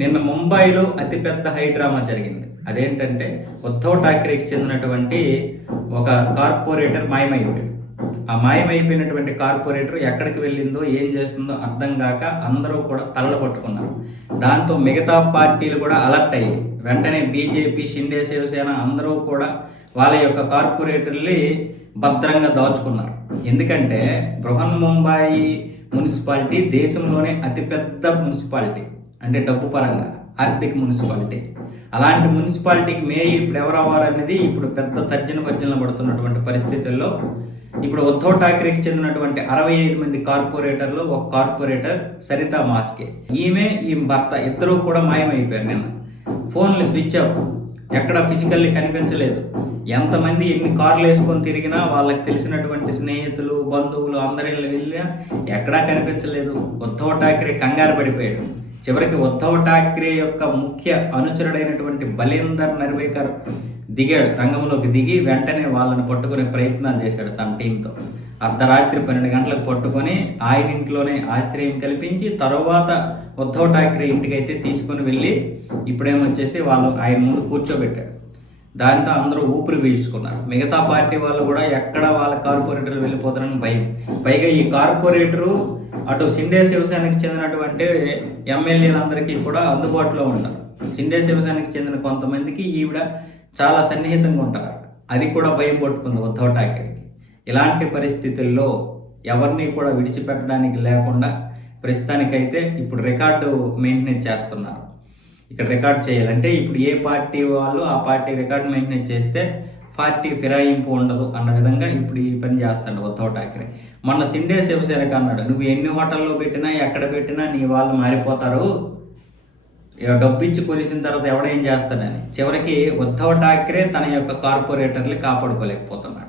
నిన్న ముంబైలో అతిపెద్ద హై డ్రామా జరిగింది. అదేంటంటే ఉద్ధవ్ ఠాక్రేకి చెందినటువంటి ఒక కార్పొరేటర్ మాయమైపోయాడు. ఆ మాయమైపోయినటువంటి కార్పొరేటర్ ఎక్కడికి వెళ్ళిందో ఏం చేస్తుందో అర్థం కాక అందరూ కూడా తల్ల పట్టుకున్నారు. దాంతో మిగతా పార్టీలు కూడా అలర్ట్ అయ్యాయి. వెంటనే బీజేపీ షిండే శివసేన అందరూ కూడా వాళ్ళ యొక్క కార్పొరేటర్ని భద్రంగా దాచుకున్నారు. ఎందుకంటే బృహన్ ముంబాయి మున్సిపాలిటీ దేశంలోనే అతిపెద్ద మున్సిపాలిటీ. అంటే డబ్బు పరంగా ఆర్థిక మున్సిపాలిటీ. అలాంటి మున్సిపాలిటీకి మేయర్ ఇప్పుడు ఎవరు అవ్వాలనేది ఇప్పుడు పెద్ద తర్జన భర్జన పడుతున్నటువంటి పరిస్థితుల్లో ఇప్పుడు ఉద్ధవ్ ఠాక్రేకి చెందినటువంటి అరవై ఐదు మంది కార్పొరేటర్లు ఒక కార్పొరేటర్ సరితా మాస్కే. ఈమె ఈ భర్త ఇద్దరూ కూడా మాయమైపోయారు నిన్న. ఫోన్లు స్విచ్ ఆఫ్. ఎక్కడ ఫిజికల్లీ కనిపించలేదు. ఎంతమంది ఎన్ని కార్లు వేసుకొని తిరిగినా వాళ్ళకి తెలిసినటువంటి స్నేహితులు బంధువులు అందరి వెళ్ళినా ఎక్కడా కనిపించలేదు. ఉద్ధవ్ ఠాక్రే కంగారు పడిపోయాడు. చివరికి ఉద్ధవ్ ఠాక్రే యొక్క ముఖ్య అనుచరుడైనటువంటి బలేందర్ నర్వేకర్ దిగాడు రంగంలోకి దిగి వెంటనే వాళ్ళని పట్టుకునే ప్రయత్నాలు చేశాడు తన టీంతో. అర్ధరాత్రి పన్నెండు గంటలకు పట్టుకొని ఆయన ఇంట్లోనే ఆశ్రయం కల్పించి తరువాత ఉద్ధవ్ ఠాక్రే ఇంటికైతే తీసుకొని వెళ్ళి ఇప్పుడేమొచ్చేసి వాళ్ళు ఆయన ముందు కూర్చోబెట్టాడు. దాంతో అందరూ ఊపిరి పీల్చుకున్నారు. మిగతా పార్టీ వాళ్ళు కూడా ఎక్కడ వాళ్ళ కార్పొరేటర్లు వెళ్ళిపోతారని భయం. పైగా ఈ కార్పొరేటరు అటు సిండే శివసేనకి చెందినటువంటి ఎమ్మెల్యేలందరికీ కూడా అందుబాటులో ఉంటారు సిండే శివసేనకి చెందిన కొంతమందికి ఈవిడ చాలా సన్నిహితంగా ఉంటారు. అది కూడా భయం పట్టుకుంది ఉద్ధవ్ ఠాక్రేకి. ఇలాంటి పరిస్థితుల్లో ఎవరిని కూడా విడిచిపెట్టడానికి లేకుండా ప్రస్తుతానికైతే ఇప్పుడు రికార్డు మెయింటెనెన్స్ చేస్తున్నారు. ఇక్కడ రికార్డ్ చేయాలంటే ఇప్పుడు ఏ పార్టీ వాళ్ళు ఆ పార్టీ రికార్డు మెయింటెనెన్స్ చేస్తే పార్టీ ఫిరాయింపు ఉండదు అన్న విధంగా ఇప్పుడు ఈ పని చేస్తాడు ఉద్ధవ్ ఠాక్రే. మొన్న సిండే శివసేనకు అన్నాడు నువ్వు ఎన్ని హోటల్లో పెట్టినా ఎక్కడ పెట్టినా నీ వాళ్ళు మారిపోతారు. ఇక డబ్బు ఇచ్చి కొలిసిన తర్వాత ఎవడేం చేస్తాడని. చివరికి ఉద్ధవ్ ఠాక్రే తన యొక్క కార్పొరేటర్ని కాపాడుకోలేకపోతున్నాడు.